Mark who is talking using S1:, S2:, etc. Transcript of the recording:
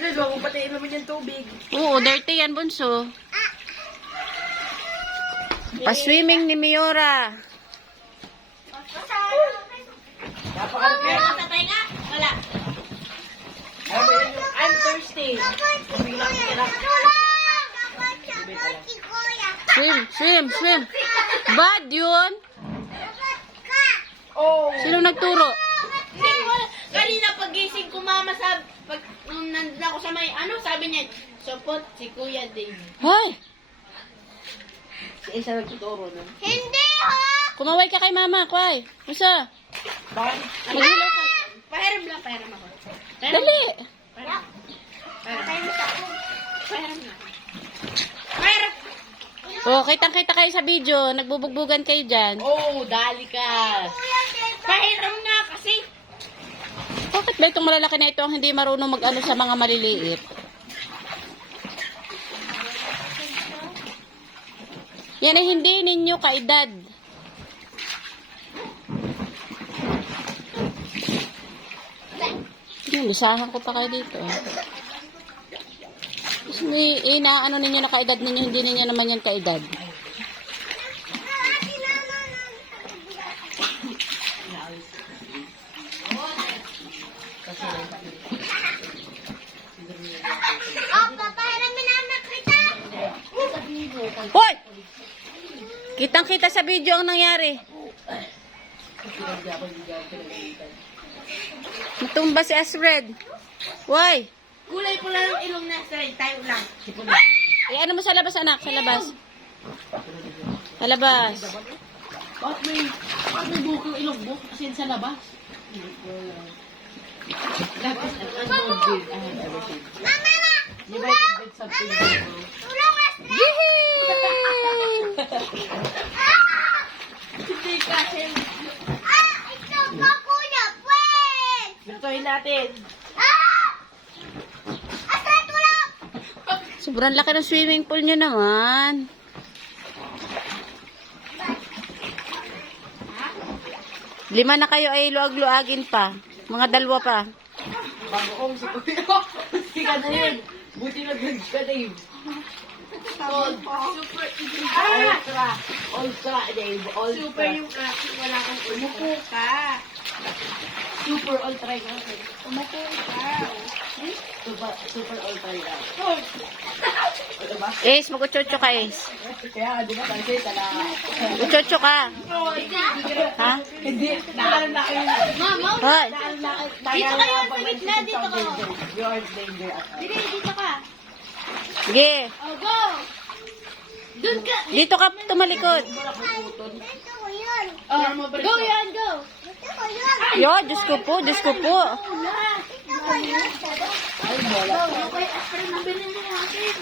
S1: Guys, huwag mong patiin naman yung tubig.
S2: Oo, dirty yan, bunso. Pa-swimming ni Miora.
S1: Tatay nga? Wala. I'm thirsty.
S2: Swim. Bad yun.
S1: Oh.
S2: Sino nagturo?
S1: Kanina pagising ko, mama, nung nandun ako sa may, sabi niya, support si Kuya Dave.
S2: Hoy!
S1: Si Isa nagtuturo nun.
S3: Hindi ho!
S2: Kumaway ka kay mama, kway. Musa?
S1: Bakit?
S2: Maghilaw ka.
S1: Pahiram ako.
S2: Dali!
S1: Pahiram na.
S2: Oh, kitang-kita kayo sa video. Nagbubugbugan kayo dyan.
S1: Oh, dali ka. Pahiram nga kasi.
S2: Bakit ba itong malalaki na ito ang hindi marunong mag-ano sa mga maliliit? Yan ay hindi ninyo kaedad. Lusahan ko pa kayo dito. Inaano ninyo na kaedad ninyo, hindi ninyo naman yan kaedad. Hoy! Kitang-kita sa video ang nangyari. Natumba si Asred. Why?
S1: Kulay pula ng ilong na sa tayo lang.
S2: Ano mo sa labas, anak? Sa labas. Sa labas.
S1: Bakit may buhok yung ilong mo? Kasi sa labas. Labas at unbounded. Hindi kasi. Lutuin natin.
S2: Sobrang laki ng swimming pool nyo naman. Lima na kayo ay luag-luagin pa. Mga dalawa pa.
S1: Bago ko si Kuya. Hindi ka na yun. Buti na good ka, Dave. Super ultra, Dave. Super yung kasi wala kang umupo ka. Super ultra yung kasi. Umupo ka. Super ultra yung diba?
S2: Ace, mag-uchocho ka, Ace.
S1: Kaya, di ba, kasi talaga.
S2: Uchocho ka. Ha?
S1: Hindi, dahil na kayo.
S3: Mama,
S2: Hoy.
S3: dito kayo sa gitna, dito ka.
S1: You are danger.
S3: Dito ka.
S2: Sige.
S3: Oh, go! Doon ka.
S2: Dito ka tumalikod.
S3: Dito ko yun.
S1: Go
S3: yan, go! Dito ko yun.
S2: Yo, Diyos ko po, Diyos ko po.
S3: Dito ko yun.
S1: Ay, bola.
S3: Okay, aspirin, mabili na natin.